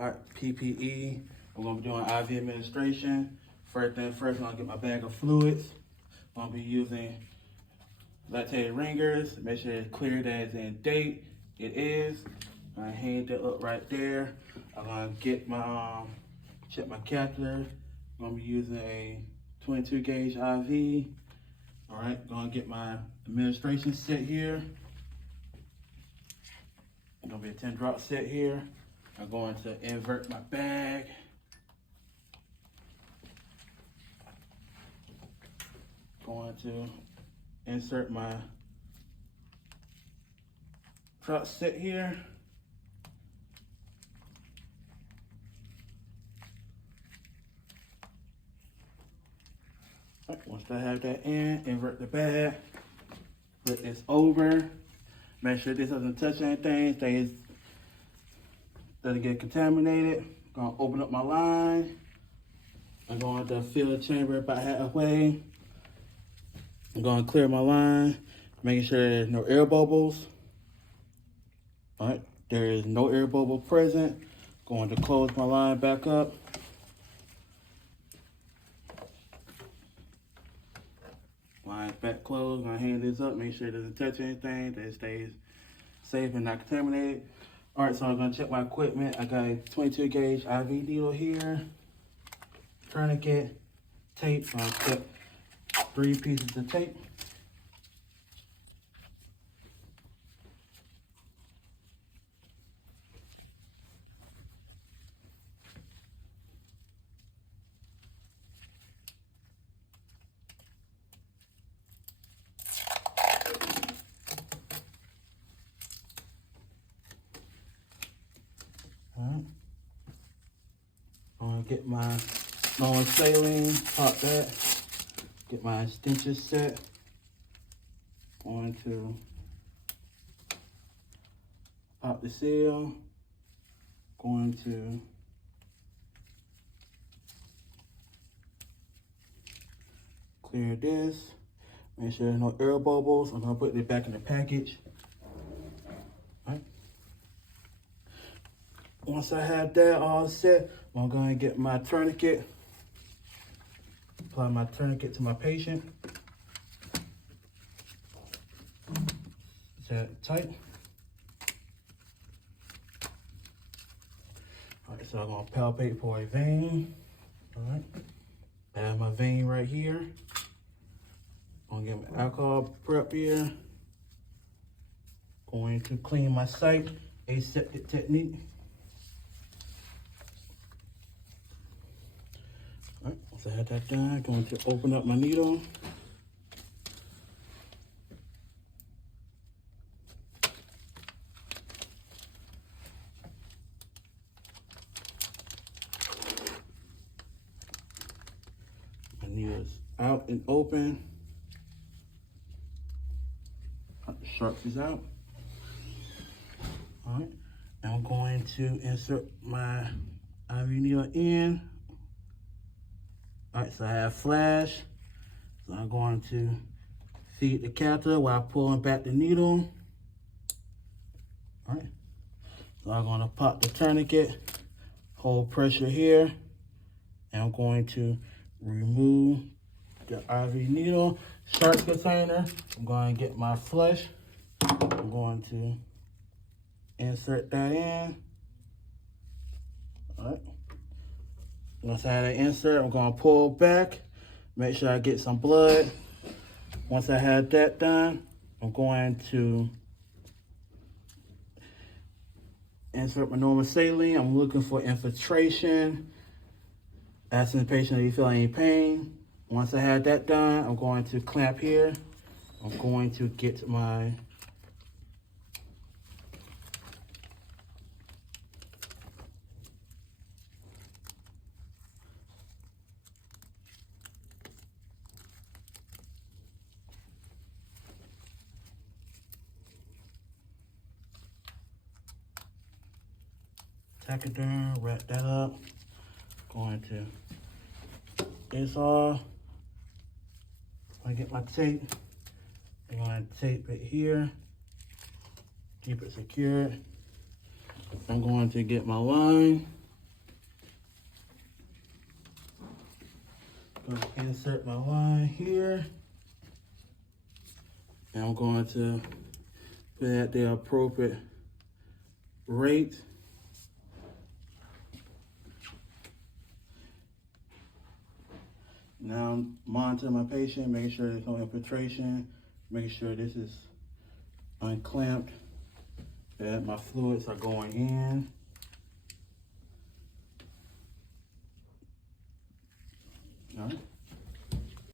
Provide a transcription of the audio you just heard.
All right, PPE. I'm gonna be doing IV administration. First thing first, I'm gonna get my bag of fluids. I'm gonna be using lactated ringers. Make sure it's clear that it's in date. It is. I hang that up right there. I'm gonna get my check my catheter. I'm gonna be using a 22 gauge IV. All right, gonna get my administration set here. Gonna be a 10 drop set here. I'm going to invert my bag. Going to insert my drop set here. Once I have that in, invert the bag, flip this over, make sure this doesn't touch anything, doesn't get contaminated. Gonna open up my line. I'm going to fill the chamber about halfway. I'm gonna clear my line, making sure there's no air bubbles. All right, there is no air bubble present. Going to close my line back up. Line's back closed. I'm gonna hang this up, make sure it doesn't touch anything, that it stays safe and not contaminated. All right, so I'm gonna check my equipment. I got a 22 gauge IV needle here, tourniquet, tape. So I'll cut 3 pieces of tape. Alright. I'm gonna get my normal saline, pop that, get my extension set. Going to pop the seal. Going to clear this. Make sure there's no air bubbles. I'm gonna put it back in the package. Once I have that all set, I'm going to get my tourniquet, apply my tourniquet to my patient. Set it tight. All right, so I'm going to palpate for a vein. All right, I have my vein right here. I'm going to get my alcohol prep here. Going to clean my site, aseptic technique. All right, once I have that done, I'm going to open up my needle. My needle's out and open. The sharps is out. All right, now I'm going to insert my IV needle in. All right, so I have flash. So I'm going to feed the catheter while pulling back the needle. All right, so I'm going to pop the tourniquet, hold pressure here, and I'm going to remove the IV needle. Sharps container, I'm going to get my flush. I'm going to insert that in. All right. Once I have that insert, I'm gonna pull back, make sure I get some blood. Once I have that done, I'm going to insert my normal saline. I'm looking for infiltration, asking the patient if you feel any pain. Once I have that done, I'm going to clamp here. I'm going to get my Tachoderm, wrap that up. Going to this off. I get my tape. I'm going to tape it here. Keep it secured. I'm going to get my line. Gonna insert my line here. And I'm going to put it at the appropriate rate. Now I'm monitoring my patient, making sure there's no infiltration, making sure this is unclamped, that my fluids are going in. All right.